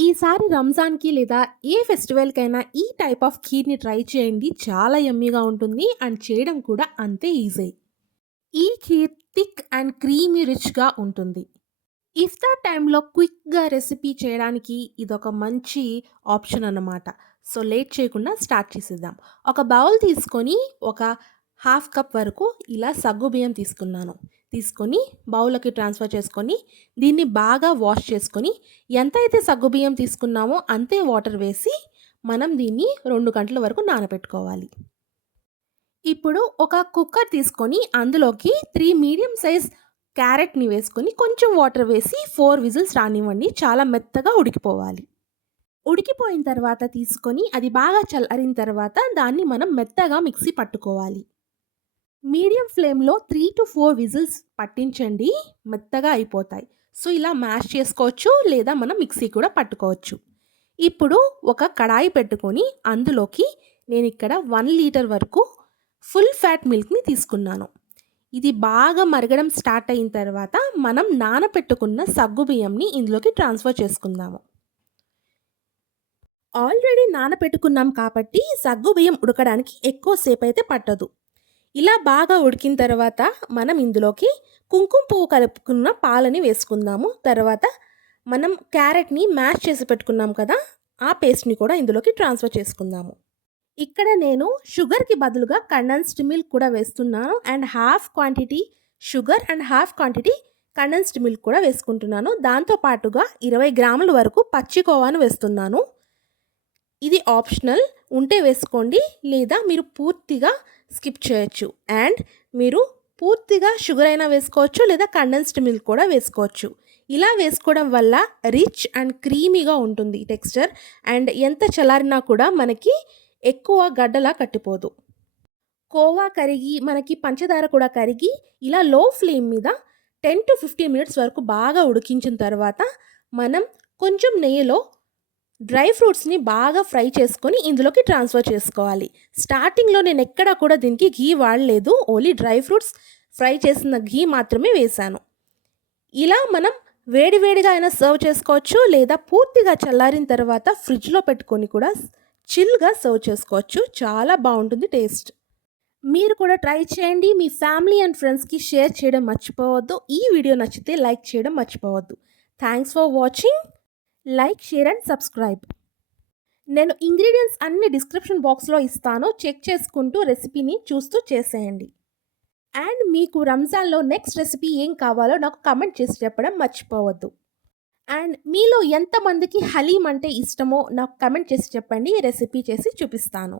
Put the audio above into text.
ఈసారి రంజాన్‌కి లేదా ఏ ఫెస్టివల్‌కైనా ఈ టైప్ ఆఫ్ ఖీర్‌ని ట్రై చేయండి. చాలా యమ్మీగా ఉంటుంది అండ్ చేయడం కూడా అంతే ఈజీ. ఈ ఖీర్ థిక్ అండ్ క్రీమీ రిచ్‌గా ఉంటుంది. ఇఫ్తార్ టైంలో క్విక్‌గా రెసిపీ చేయడానికి ఇదొక మంచి ఆప్షన్ అన్నమాట. సో, లేట్ చేయకుండా స్టార్ట్ చేసేద్దాం. ఒక బౌల్ తీసుకొని ఒక హాఫ్ కప్ వరకు ఇలా సగ్గుబియ్యం తీసుకున్నాను. తీసుకొని బౌల్‌లోకి ట్రాన్స్‌ఫర్ చేసుకొని దీన్ని బాగా వాష్ చేసుకొని ఎంతైతే సగ్గుబియ్యం తీసుకున్నామో అంతే వాటర్ వేసి మనం దీన్ని 2 గంటల వరకు నానబెట్టుకోవాలి. ఇప్పుడు ఒక కుక్కర్ తీసుకొని అందులోకి 3 మీడియం సైజ్ క్యారెట్‌ని వేసుకొని కొంచెం వాటర్ వేసి 4 విజిల్స్ రానివ్వండి. చాలా మెత్తగా ఉడికిపోవాలి. ఉడికిపోయిన తర్వాత తీసుకొని అది బాగా చల్లారిన తర్వాత దాన్ని మనం మెత్తగా మిక్సీ పట్టుకోవాలి. మీడియం ఫ్లేమ్‌లో 3-4 విజిల్స్ పట్టించండి. మెత్తగా అయిపోతాయి. సో, ఇలా మ్యాష్ చేసుకోవచ్చు లేదా మనం మిక్సీ కూడా పట్టుకోవచ్చు. ఇప్పుడు ఒక కడాయి పెట్టుకొని అందులోకి నేనిక్కడ 1 లీటర్ వరకు ఫుల్ ఫ్యాట్ మిల్క్‌ని తీసుకున్నాను. ఇది బాగా మరగడం స్టార్ట్ అయిన తర్వాత మనం నానపెట్టుకున్న సగ్గుబియ్యంని ఇందులోకి ట్రాన్స్‌ఫర్ చేసుకుందాము. ఆల్రెడీ నానపెట్టుకున్నాం కాబట్టి సగ్గుబియ్యం ఉడకడానికి ఎక్కువ సేపయితే పట్టదు. ఇలా బాగా ఉడికిన తర్వాత మనం ఇందులోకి కుంకుమ పువ్వు కలుపుకున్న పాలని వేసుకుందాము. తర్వాత మనం క్యారెట్‌ని మ్యాష్ చేసి పెట్టుకున్నాం కదా! ఆ పేస్ట్‌ని కూడా ఇందులోకి ట్రాన్స్‌ఫర్ చేసుకుందాము. ఇక్కడ నేను షుగర్‌కి బదులుగా కండెన్స్డ్ మిల్క్ కూడా వేస్తున్నాను. And half quantity sugar and half quantity condensed milk కూడా వేసుకుంటున్నాను. దాంతో పాటుగా 20 గ్రాముల వరకు పచ్చి కోవాను వేస్తున్నాను. ఇది ఆప్షనల్. ఉంటే వేసుకోండి. లేదా మీరు పూర్తిగా స్కిప్ చేయొచ్చు. అండ్ మీరు పూర్తిగా షుగర్ అయినా వేసుకోవచ్చు లేదా కండెన్స్డ్ మిల్క్ కూడా వేసుకోవచ్చు. ఇలా వేసుకోవడం వల్ల రిచ్ అండ్ క్రీమీగా ఉంటుంది టెక్స్చర్. అండ్ ఎంత చల్లారినా కూడా మనకి ఎక్కువ గడ్డలా కట్టిపోదు. కోవా కరిగి మనకి పంచదార కూడా కరిగి ఇలా లో ఫ్లేమ్ మీద 10-15 మినిట్స్ వరకు బాగా ఉడికించిన తర్వాత మనం కొంచెం నెయ్యిలో డ్రై ఫ్రూట్స్‌ని బాగా ఫ్రై చేసుకొని ఇందులోకి ట్రాన్స్‌ఫర్ చేసుకోవాలి. స్టార్టింగ్‌లో నేను ఎక్కడా కూడా దీనికి ఘీ వాడలేదు. ఓన్లీ డ్రై ఫ్రూట్స్ ఫ్రై చేసిన ఘీ మాత్రమే వేశాను. ఇలా మనం వేడి వేడిగా అయినా సర్వ్ చేసుకోవచ్చు లేదా పూర్తిగా చల్లారిన తర్వాత ఫ్రిడ్జ్‌లో పెట్టుకొని కూడా చిల్‌గా సర్వ్ చేసుకోవచ్చు. చాలా బావుంటుంది టేస్ట్. మీరు కూడా ట్రై చేయండి. మీ ఫ్యామిలీ అండ్ ఫ్రెండ్స్‌కి షేర్ చేయడం మర్చిపోవద్దు. ఈ వీడియో నచ్చితే లైక్ చేయడం మర్చిపోవద్దు. Thanks for watching. Like, share and subscribe. నేను ఇంగ్రీడియెంట్స్ అన్ని డిస్క్రిప్షన్ బాక్స్‌లో ఇస్తాను. చెక్ చేసుకుంటూ రెసిపీని చూస్తూ చేసేయండి. అండ్ మీకు రంజాన్‌లో నెక్స్ట్ రెసిపీ ఏం కావాలో నాకు కామెంట్ చేసి చెప్పడం మర్చిపోవద్దు. అండ్ మీలో ఎంతమందికి హలీం అంటే ఇష్టమో నాకు కామెంట్ చేసి చెప్పండి. రెసిపీ చేసి చూపిస్తాను.